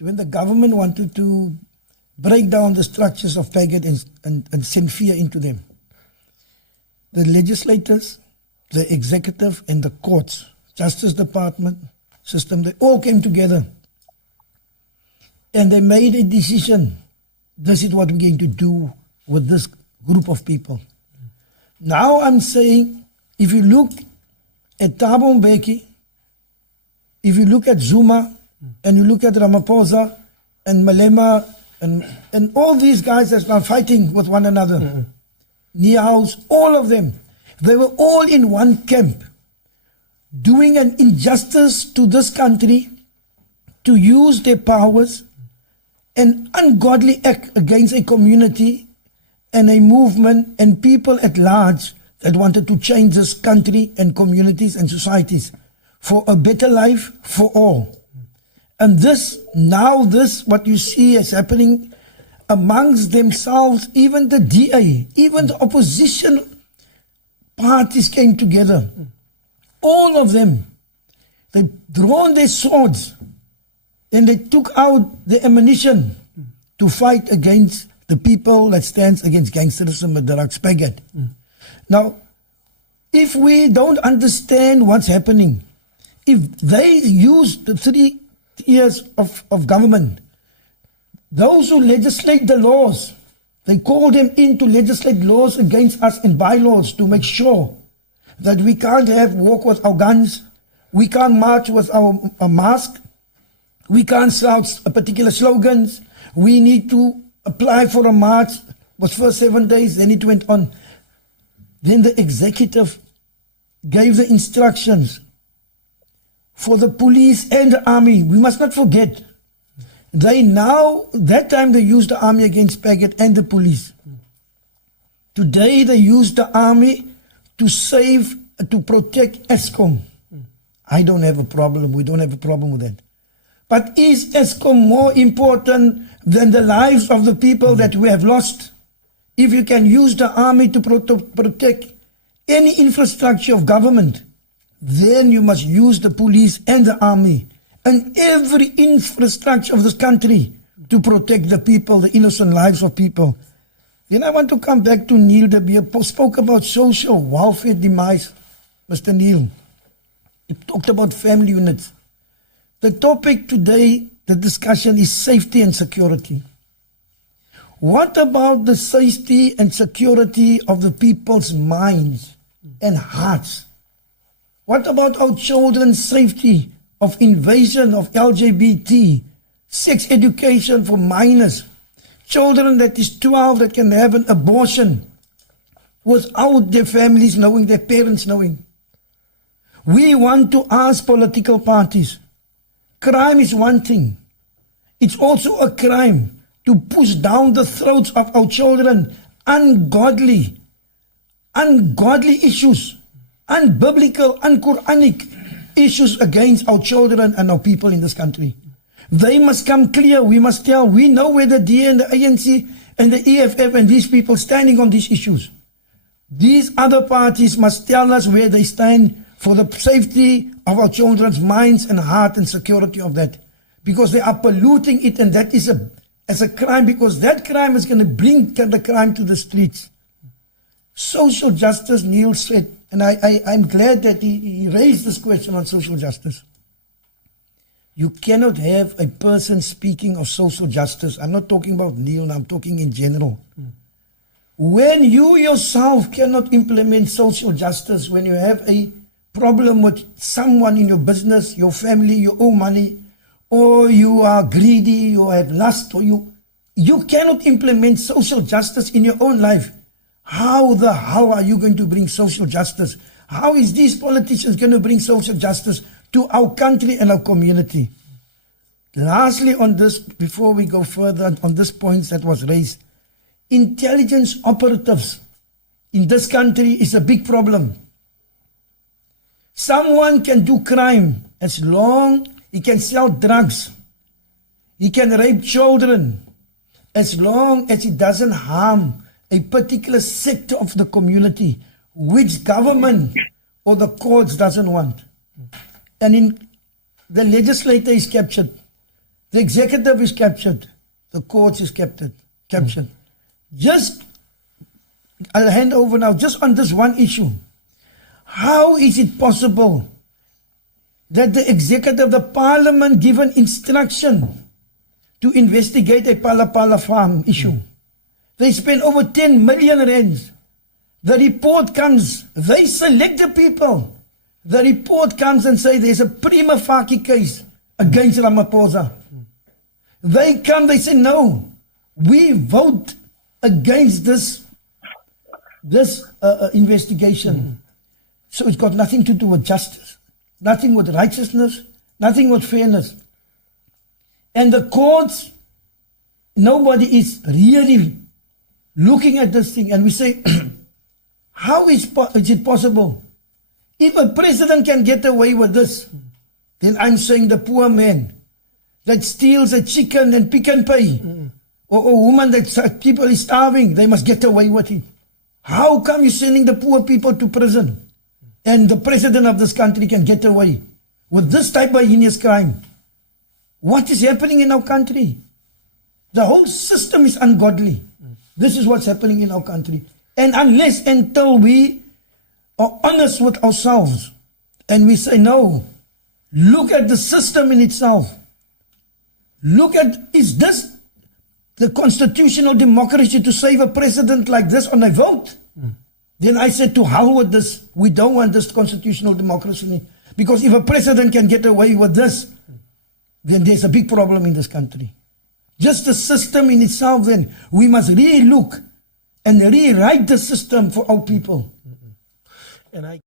when the government wanted to break down the structures of P.A.G.A.D and send fear into them, the legislators, the executive and the courts, Justice Department, system, they all came together and they made a decision. This is what we're going to do with this group of people. Now I'm saying, if you look at Thabo Mbeki, if you look at Zuma, and you look at Ramaphosa and Malema and all these guys that are fighting with one another, Niehaus, all of them, they were all in one camp, doing an injustice to this country, to use their powers, an ungodly act against a community and a movement and people at large that wanted to change this country and communities and societies for a better life for all. And this, what you see is happening amongst themselves, even the DA, even the opposition parties came together. All of them, they drawn their swords and they took out the ammunition to fight against the people that stands against gangsterism and drugs, P.A.G.A.D. Now, if we don't understand what's happening, if they use the 3 years of government, those who legislate the laws, they call them in to legislate laws against us and bylaws to make sure that we can't walk with our guns, we can't march with our mask, we can't shout particular slogans, we need to apply for a march, was first 7 days, then it went on. Then the executive gave the instructions for the police and the army. We must not forget, that time they used the army against P.A.G.A.D and the police. Today they use the army to protect Eskom. I don't have a problem, we don't have a problem with that. But is Eskom more important than the lives of the people that we have lost? If you can use the army to protect any infrastructure of government, then you must use the police and the army and every infrastructure of this country to protect the people, the innocent lives of people. Then I want to come back to Neil de Beer, spoke about social welfare demise, Mr. Neil. He talked about family units. The topic today, the discussion is safety and security. What about the safety and security of the people's minds and hearts? What about our children's safety of invasion of LGBT, sex education for minors, children that is 12 that can have an abortion without their families knowing, their parents knowing? We want to ask political parties, crime is one thing. It's also a crime to push down the throats of our children ungodly issues, unbiblical, unquranic issues against our children and our people in this country. They must come clear. We must tell. We know where the DA and the ANC and the EFF and these people standing on these issues. These other parties must tell us where they stand for the safety of our children's minds and heart and security of that. Because they are polluting it, and that is as a crime, because that crime is going to bring the crime to the streets. Social justice, Neil said, and I'm glad that he raised this question on social justice. You cannot have a person speaking of social justice. I'm not talking about Neil, I'm talking in general. When you yourself cannot implement social justice, when you have a problem with someone in your business, your family, you owe money, or you are greedy, you have lust, or you cannot implement social justice in your own life. How the hell are you going to bring social justice? How is these politicians going to bring social justice to our country and our community? Lastly on this, before we go further on this point that was raised, intelligence operatives in this country is a big problem. Someone can do crime as long he can sell drugs, he can rape children, as long as he doesn't harm a particular sector of the community, which government or the courts doesn't want. And in the legislator is captured. The executive is captured. The courts is captured. Just, I'll hand over now, just on this one issue. How is it possible that the executive, the parliament, given instruction to investigate a Pala farm issue? They spend over 10 million rands. The report comes, they select the people. The report comes and say there's a prima facie case against Ramaphosa. They come, they say no, we vote against this investigation. So it's got nothing to do with justice, nothing with righteousness, nothing with fairness. And the courts, nobody is really looking at this thing, and we say, how is it possible? If a president can get away with this, then I'm saying the poor man that steals a chicken and Pick n Pay, or a woman that people is starving, they must get away with it. How come you're sending the poor people to prison and the president of this country can get away with this type of heinous crime? What is happening in our country? The whole system is ungodly. This is what's happening in our country. And unless until we are honest with ourselves and we say, no, look at the system in itself. Look at, is this the constitutional democracy to save a president like this on a vote? Then I said, to hell with this. We don't want this constitutional democracy. Because if a president can get away with this, then there's a big problem in this country. Just the system in itself, then we must really look and rewrite the system for our people. And